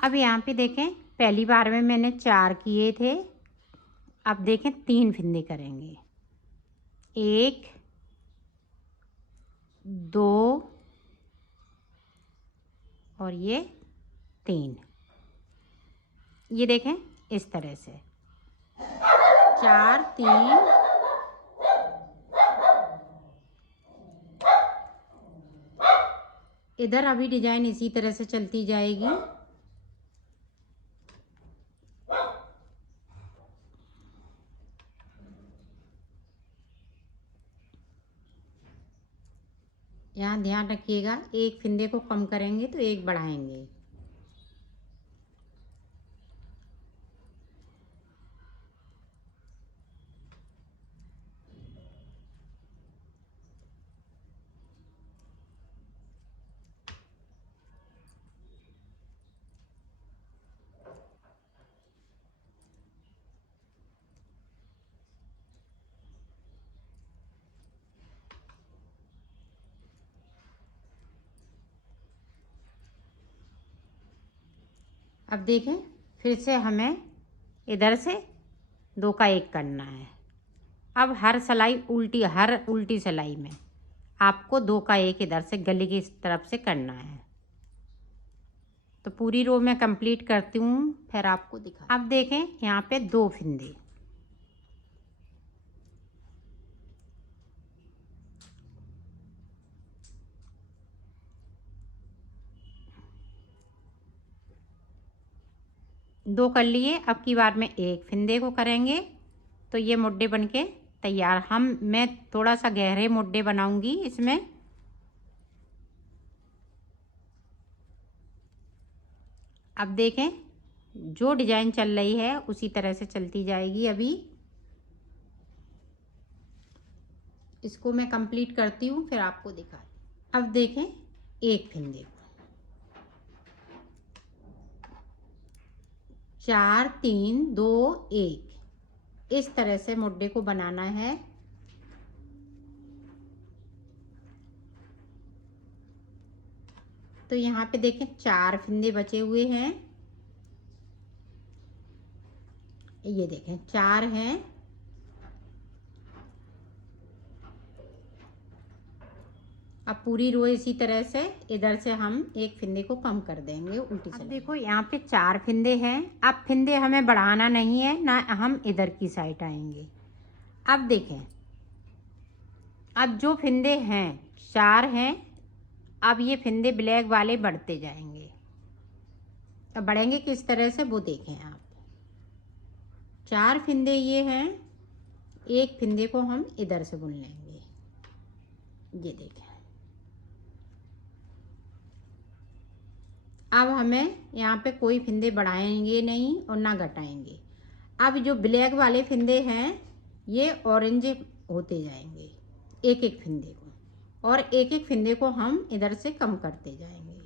अब यहाँ पे देखें, पहली बार में मैंने 4 किए थे, अब देखें 3 फंदे करेंगे। 1 2 और ये 3। ये देखें इस तरह से 4 3 इधर अभी डिजाइन इसी तरह से चलती जाएगी। यहाँ ध्यान रखिएगा, एक फंदे को कम करेंगे तो एक बढ़ाएंगे। अब देखें, फिर से हमें इधर से 2 का 1 करना है। अब हर उल्टी सिलाई में आपको 2 का 1 इधर से गले की तरफ से करना है। तो पूरी रो में कंप्लीट करती हूँ, फिर आपको दिखा। अब देखें यहाँ पे 2 फंदे, दो कर लिए। अब की बार में एक फंदे को करेंगे तो ये मुड्डे बनके तैयार। मैं थोड़ा सा गहरे मुड्डे बनाऊंगी इसमें। अब देखें, जो डिजाइन चल रही है उसी तरह से चलती जाएगी। अभी इसको मैं कंप्लीट करती हूँ, फिर आपको दिखाती। अब देखें, एक फंदे को 4 3 2 1 इस तरह से मुड्डे को बनाना है। तो यहाँ पे देखें 4 फंदे बचे हुए हैं। ये देखें 4 हैं। अब पूरी रो इसी तरह से इधर से हम एक फंदे को कम कर देंगे उल्टी से। देखो यहाँ पे 4 फंदे हैं। अब फंदे हमें बढ़ाना नहीं है ना, हम इधर की साइड आएंगे। अब देखें, अब जो फंदे हैं 4 हैं। अब ये फंदे ब्लैक वाले बढ़ते जाएंगे। तो बढ़ेंगे किस तरह से वो देखें आप। 4 फंदे ये हैं, एक फंदे को हम इधर से बुन लेंगे। ये देखें, अब हमें यहाँ पे कोई फंदे बढ़ाएंगे नहीं और ना घटाएंगे। अब जो ब्लैक वाले फंदे हैं ये ऑरेंज होते जाएंगे एक एक फंदे को, और एक एक फंदे को हम इधर से कम करते जाएंगे।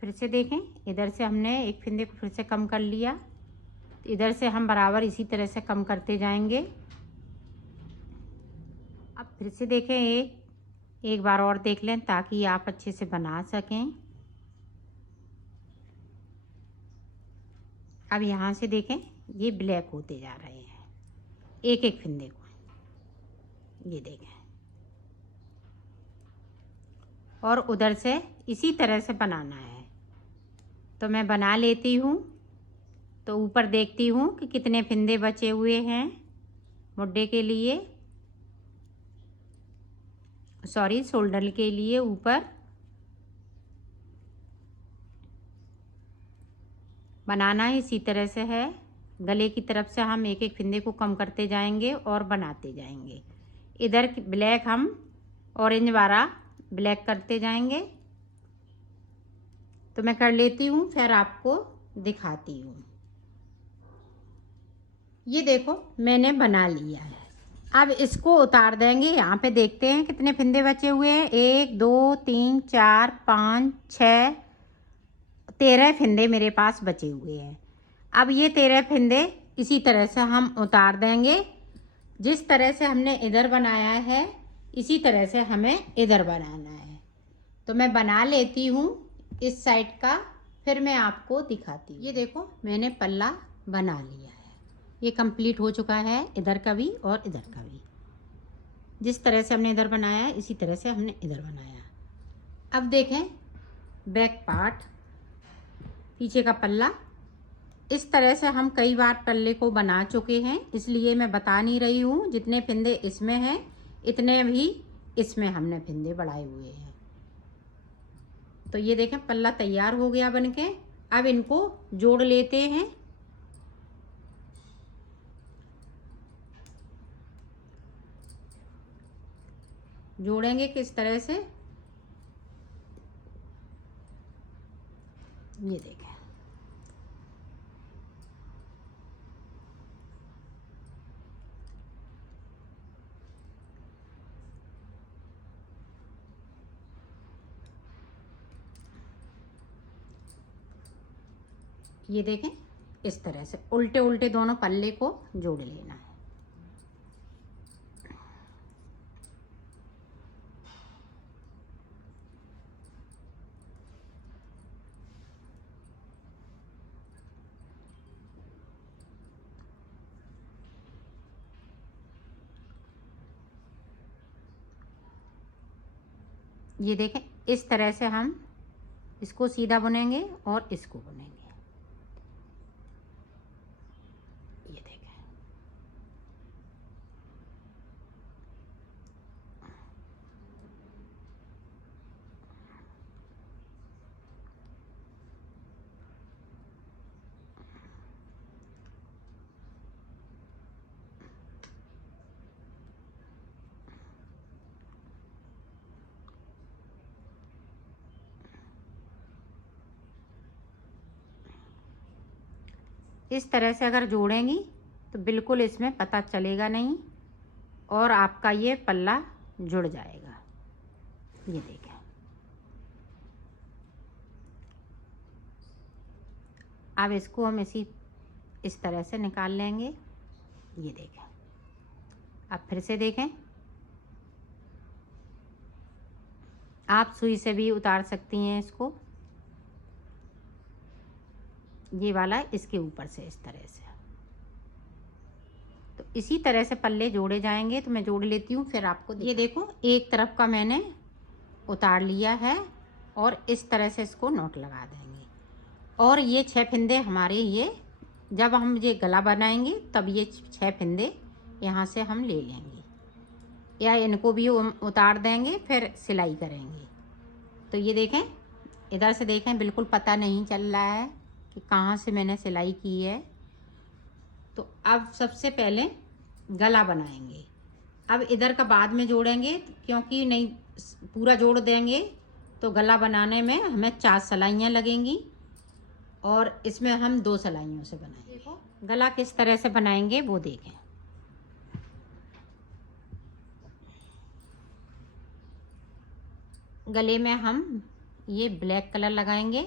फिर से देखें, इधर से हमने एक फंदे को फिर से कम कर लिया, तो इधर से हम बराबर इसी तरह से कम करते जाएंगे। अब फिर से देखें, एक बार और देख लें ताकि आप अच्छे से बना सकें। अब यहाँ से देखें, ये ब्लैक होते जा रहे हैं एक एक फंदे को। ये देखें, और उधर से इसी तरह से बनाना है। तो मैं बना लेती हूँ। तो ऊपर देखती हूँ कि कितने फंदे बचे हुए हैं मुड्डे के लिए, सॉरी शोल्डर के लिए। ऊपर बनाना है इसी तरह से है। गले की तरफ से हम एक एक फंदे को कम करते जाएंगे और बनाते जाएंगे। इधर ब्लैक हम ऑरेंज वाला ब्लैक करते जाएंगे। तो मैं कर लेती हूँ, फिर आपको दिखाती हूँ। ये देखो मैंने बना लिया है। अब इसको उतार देंगे। यहाँ पे देखते हैं कितने फंदे बचे हुए हैं। 1 2 3 4 5 6 13 फंदे मेरे पास बचे हुए हैं। अब ये 13 फंदे इसी तरह से हम उतार देंगे। जिस तरह से हमने इधर बनाया है इसी तरह से हमें इधर बनाना है। तो मैं बना लेती हूँ इस साइड का, फिर मैं आपको दिखाती हूँ। ये देखो मैंने पल्ला बना लिया है, ये कंप्लीट हो चुका है, इधर का भी और इधर का भी। जिस तरह से हमने इधर बनाया है इसी तरह से हमने इधर बनाया। अब देखें बैक पार्ट, पीछे का पल्ला। इस तरह से हम कई बार पल्ले को बना चुके हैं, इसलिए मैं बता नहीं रही हूँ। जितने फिंदे इसमें हैं इतने भी इसमें हमने फिंदे बढ़ाए हुए हैं। तो ये देखें पल्ला तैयार हो गया बनके। अब इनको जोड़ लेते हैं। जोड़ेंगे किस तरह से, ये देखें। ये देखें इस तरह से उल्टे उल्टे दोनों पल्ले को जोड़ लेना है। ये देखें इस तरह से हम इसको सीधा बुनेंगे और इसको बुनेंगे। ये देखें इस तरह से अगर जोड़ेंगी तो बिल्कुल इसमें पता चलेगा नहीं और आपका ये पल्ला जुड़ जाएगा। ये देखें अब इसको हम इस तरह से निकाल लेंगे। ये देखें अब फिर से देखें, आप सुई से भी उतार सकती हैं इसको। ये वाला इसके ऊपर से इस तरह से। तो इसी तरह से पल्ले जोड़े जाएंगे। तो मैं जोड़ लेती हूँ फिर आपको। ये देखो एक तरफ का मैंने उतार लिया है और इस तरह से इसको नोट लगा देंगे। और ये 6 फिंदे हमारे, ये जब हम ये गला बनाएंगे तब ये 6 फिंदे यहाँ से हम ले लेंगे या इनको भी उतार देंगे, फिर सिलाई करेंगे। तो ये देखें इधर से देखें बिल्कुल पता नहीं चल रहा है कि कहाँ से मैंने सिलाई की है। तो अब सबसे पहले गला बनाएंगे। अब इधर का बाद में जोड़ेंगे क्योंकि नहीं पूरा जोड़ देंगे तो गला बनाने में हमें 4 सिलाइयाँ लगेंगी और इसमें हम 2 सिलाइयों से बनाएंगे। देखो गला किस तरह से बनाएंगे वो देखें। गले में हम ये ब्लैक कलर लगाएंगे।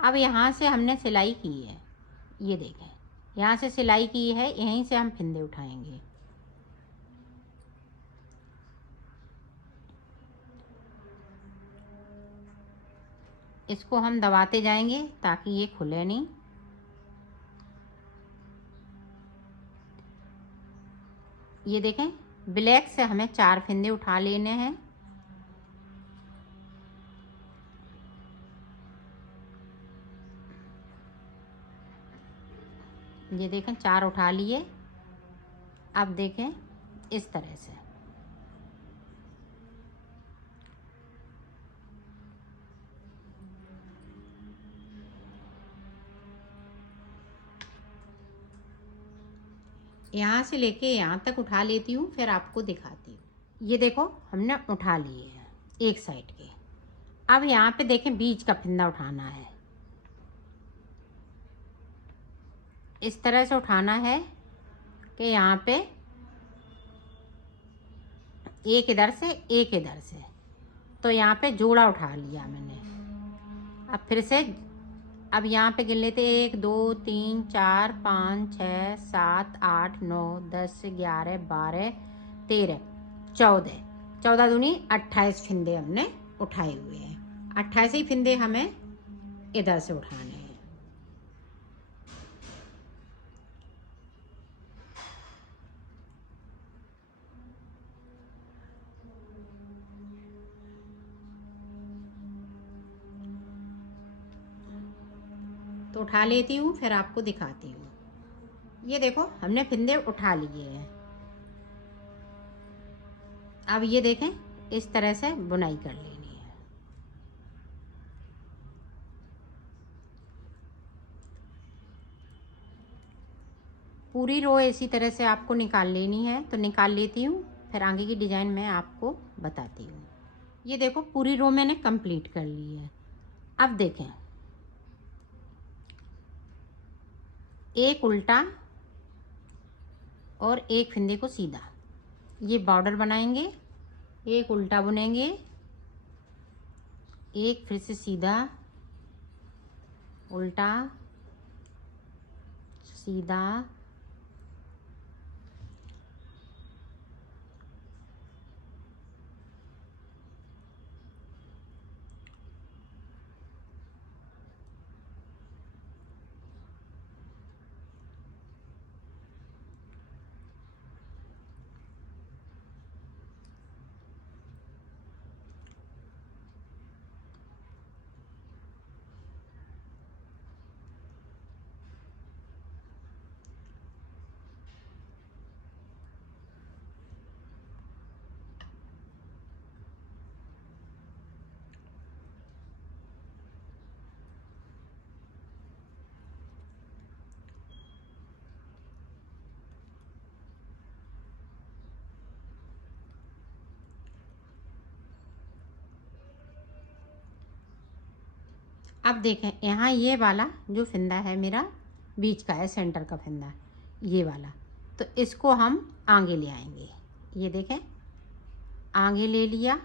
अब यहाँ से हमने सिलाई की है, ये देखें यहाँ से सिलाई की है, यहीं से हम फिंदे उठाएंगे। इसको हम दबाते जाएंगे ताकि ये खुले नहीं। ये देखें ब्लैक से हमें 4 फिंदे उठा लेने हैं। ये देखें 4 उठा लिए। अब देखें इस तरह से यहाँ से लेके यहाँ तक उठा लेती हूँ, फिर आपको दिखाती हूँ। ये देखो हमने उठा लिए हैं एक साइड के। अब यहाँ पे देखें बीच का फिंदा उठाना है, इस तरह से उठाना है कि यहाँ पे एक इधर से एक इधर से। तो यहाँ पे जोड़ा उठा लिया मैंने। अब फिर से अब यहाँ पे गिन लेते 1 2 3 4 5 6 7 8 9 10 11 12 13 14 14 दूनी 28 फिंदे हमने उठाए हुए हैं। 28 ही फिंदे हमें इधर से उठाने हैं। तो उठा लेती हूँ, फिर आपको दिखाती हूँ। ये देखो हमने फिंदे उठा लिए हैं। अब ये देखें, इस तरह से बुनाई कर लेनी है। पूरी रो इसी तरह से आपको निकाल लेनी है। तो निकाल लेती हूँ, फिर आगे की डिजाइन मैं आपको बताती हूँ। ये देखो पूरी रो मैंने कंप्लीट कर ली है। अब देखें, एक उल्टा और एक फिंदे को सीधा, ये बॉर्डर बनाएंगे। एक उल्टा बुनेंगे, एक फिर से सीधा, उल्टा सीधा, अब देखें यहाँ ये वाला जो फिंदा है मेरा बीच का है, सेंटर का फिंदा ये वाला, तो इसको हम आगे ले आएंगे। ये देखें आगे ले लिया।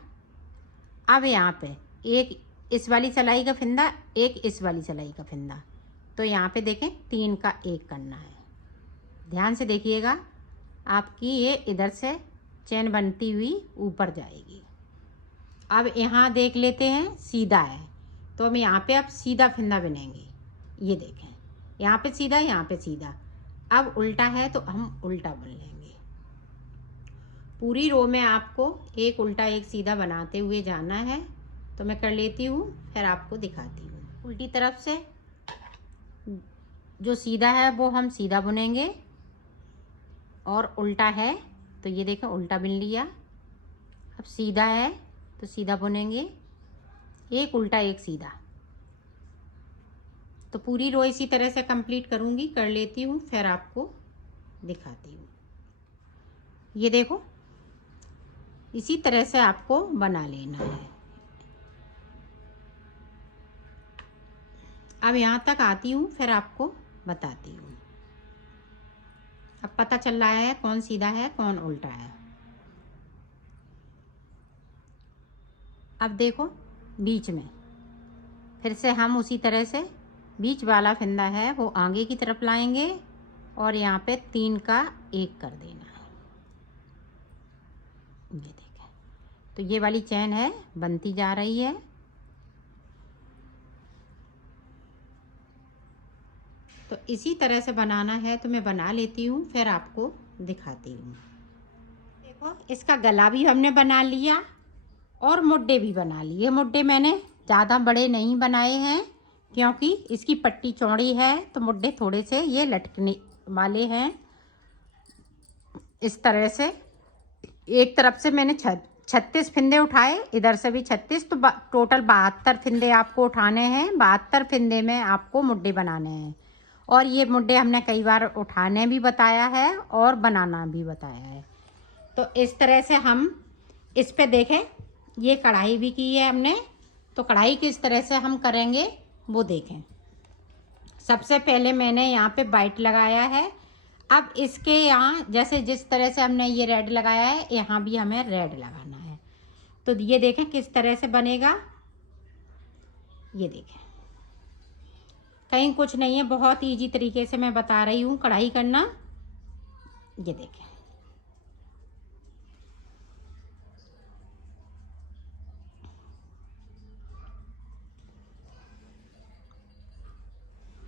अब यहाँ पे एक इस वाली सिलाई का फिंदा, एक इस वाली सिलाई का फिंदा, तो यहाँ पे देखें 3 का 1 करना है। ध्यान से देखिएगा, आपकी ये इधर से चैन बनती हुई ऊपर जाएगी। अब यहाँ देख लेते हैं सीधा है, तो हम यहाँ पे अब सीधा फिंदा बुनेंगे। ये देखें यहाँ पे सीधा, यहाँ पे सीधा। अब उल्टा है तो हम उल्टा बुन लेंगे। पूरी रो में आपको एक उल्टा एक सीधा बनाते हुए जाना है। तो मैं कर लेती हूँ, फिर आपको दिखाती हूँ। उल्टी तरफ से जो सीधा है वो हम सीधा बुनेंगे, और उल्टा है तो ये देखें उल्टा बुन लिया। अब सीधा है तो सीधा बुनेंगे, एक उल्टा एक सीधा। तो पूरी रो इसी तरह से कंप्लीट करूँगी, कर लेती हूँ, फिर आपको दिखाती हूँ। ये देखो इसी तरह से आपको बना लेना है। अब यहाँ तक आती हूँ, फिर आपको बताती हूँ। अब पता चल रहा है कौन सीधा है कौन उल्टा है। अब देखो बीच में फिर से हम उसी तरह से बीच वाला फिंदा है वो आगे की तरफ लाएंगे, और यहाँ पे 3 का 1 कर देना है। ये देखें, तो ये वाली चैन है बनती जा रही है। तो इसी तरह से बनाना है, तो मैं बना लेती हूँ, फिर आपको दिखाती हूँ। देखो इसका गला भी हमने बना लिया और मुड्डे भी बना लिए। मुड्डे मैंने ज़्यादा बड़े नहीं बनाए हैं, क्योंकि इसकी पट्टी चौड़ी है, तो मुड्डे थोड़े से ये लटकने वाले हैं। इस तरह से एक तरफ से मैंने 36 फिंदे उठाए, इधर से भी 36, तो टोटल 72 फिंदे आपको उठाने हैं। 72 फिंदे में आपको मुड्डे बनाने हैं, और ये मुड्डे हमने कई बार उठाने भी बताया है और बनाना भी बताया है। तो इस तरह से हम इस पे देखें, ये कढ़ाई भी की है हमने, तो कढ़ाई किस तरह से हम करेंगे वो देखें। सबसे पहले मैंने यहाँ पे वाइट लगाया है। अब इसके यहाँ जैसे जिस तरह से हमने ये रेड लगाया है, यहाँ भी हमें रेड लगाना है। तो ये देखें किस तरह से बनेगा। ये देखें कहीं कुछ नहीं है, बहुत इजी तरीके से मैं बता रही हूँ कढ़ाई करना। ये देखें,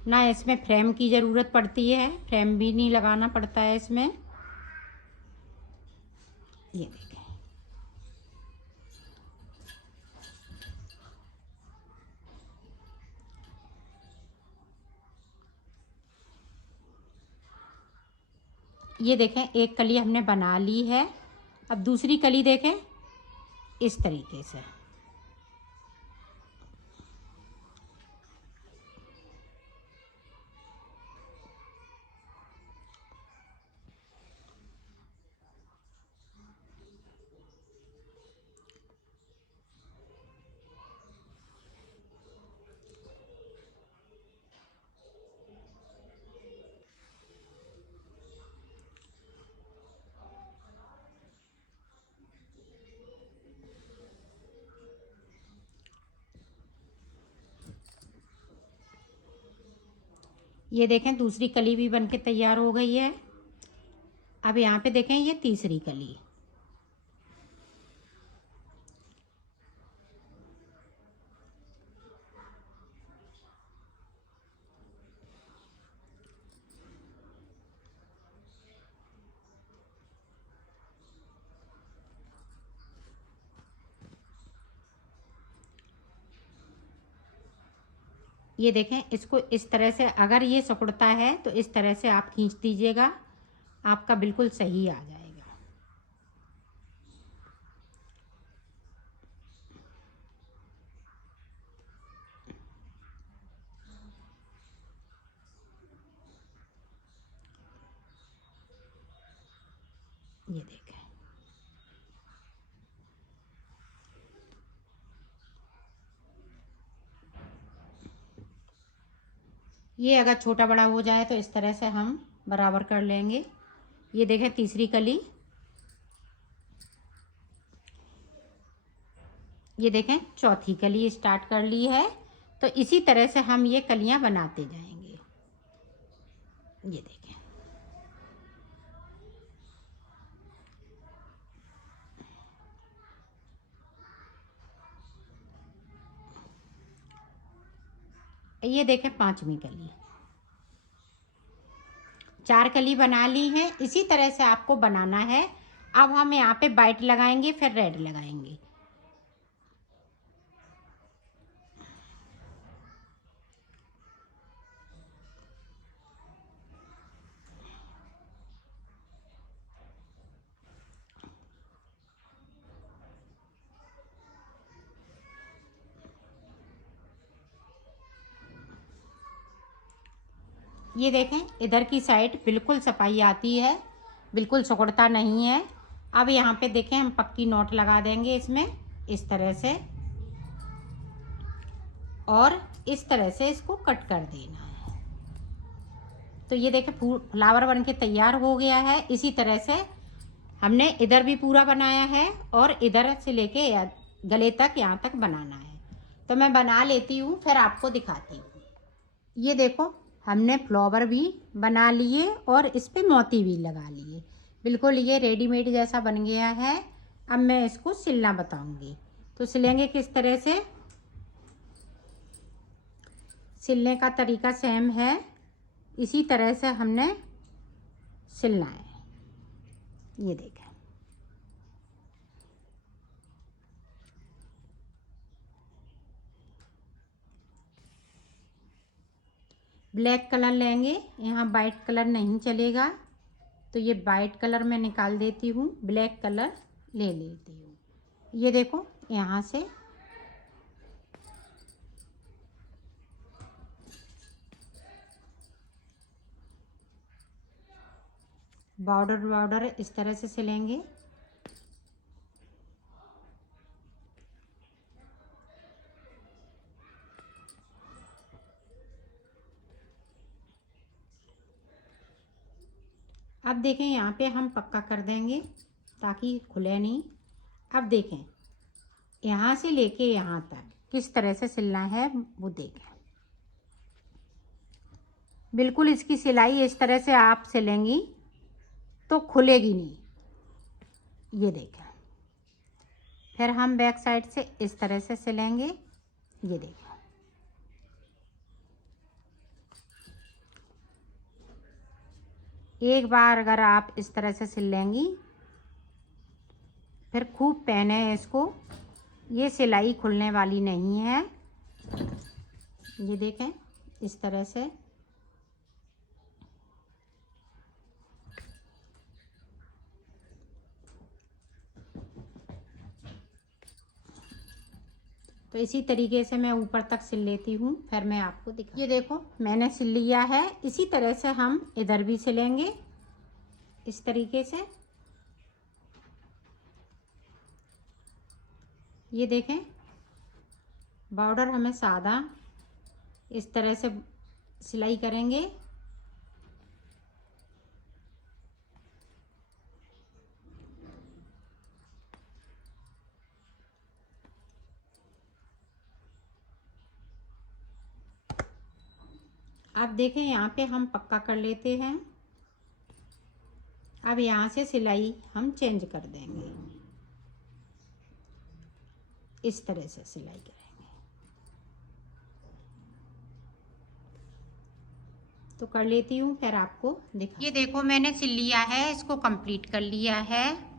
ना इसमें फ्रेम की ज़रूरत पड़ती है, फ्रेम भी नहीं लगाना पड़ता है इसमें। ये देखें, ये देखें एक कली हमने बना ली है। अब दूसरी कली देखें इस तरीके से। ये देखें दूसरी कली भी बनके तैयार हो गई है। अब यहाँ पे देखें ये तीसरी कली। ये देखें, इसको इस तरह से अगर ये सिकुड़ता है तो इस तरह से आप खींच दीजिएगा, आपका बिल्कुल सही आ जाएगा। ये देखें, ये अगर छोटा बड़ा हो जाए तो इस तरह से हम बराबर कर लेंगे। ये देखें तीसरी कली। ये देखें चौथी कली स्टार्ट कर ली है। तो इसी तरह से हम ये कलियां बनाते जाएंगे। ये देखें, ये देखें पांचवी कली। 4 कली बना ली है, इसी तरह से आपको बनाना है। अब हम यहाँ पे वाइट लगाएंगे, फिर रेड लगाएंगे। ये देखें इधर की साइड बिल्कुल सफाई आती है, बिल्कुल सिकुड़ता नहीं है। अब यहाँ पे देखें हम पक्की नोट लगा देंगे इसमें इस तरह से, और इस तरह से इसको कट कर देना है। तो ये देखें फ्लावर बनके तैयार हो गया है। इसी तरह से हमने इधर भी पूरा बनाया है और इधर से लेके गले तक यहाँ तक बनाना है। तो मैं बना लेती हूँ, फिर आपको दिखाती हूँ। ये देखो हमने फ्लावर भी बना लिए और इस पे मोती भी लगा लिए। बिल्कुल ये रेडीमेड जैसा बन गया है। अब मैं इसको सिलना बताऊंगी। तो सिलेंगे किस तरह से, सिलने का तरीका सेम है, इसी तरह से हमने सिलना है। ये देखें, ब्लैक कलर लेंगे, यहाँ वाइट कलर नहीं चलेगा। तो ये वाइट कलर मैं निकाल देती हूँ, ब्लैक कलर ले लेती हूँ। ये देखो यहाँ से बॉर्डर इस तरह से सिलेंगे। अब देखें यहाँ पे हम पक्का कर देंगे ताकि खुले नहीं। अब देखें यहाँ से लेके यहाँ तक किस तरह से सिलना है वो देखें। बिल्कुल इसकी सिलाई इस तरह से आप सिलेंगी तो खुलेगी नहीं, ये देखें। फिर हम बैक साइड से इस तरह से सिलेंगे, ये देखें। एक बार अगर आप इस तरह से सिल लेंगी, फिर खूब पहने इसको, ये सिलाई खुलने वाली नहीं है। ये देखें इस तरह से। तो इसी तरीके से मैं ऊपर तक सिल लेती हूँ, फिर मैं आपको दिखा। ये देखो मैंने सिल लिया है। इसी तरह से हम इधर भी सिलेंगे इस तरीके से। ये देखें बॉर्डर हमें सादा इस तरह से सिलाई करेंगे। आप देखें यहाँ पे हम पक्का कर लेते हैं। अब यहाँ से सिलाई हम चेंज कर देंगे, इस तरह से सिलाई करेंगे। तो कर लेती हूँ, फिर आपको दिखा। ये देखो मैंने सिल लिया है, इसको कंप्लीट कर लिया है।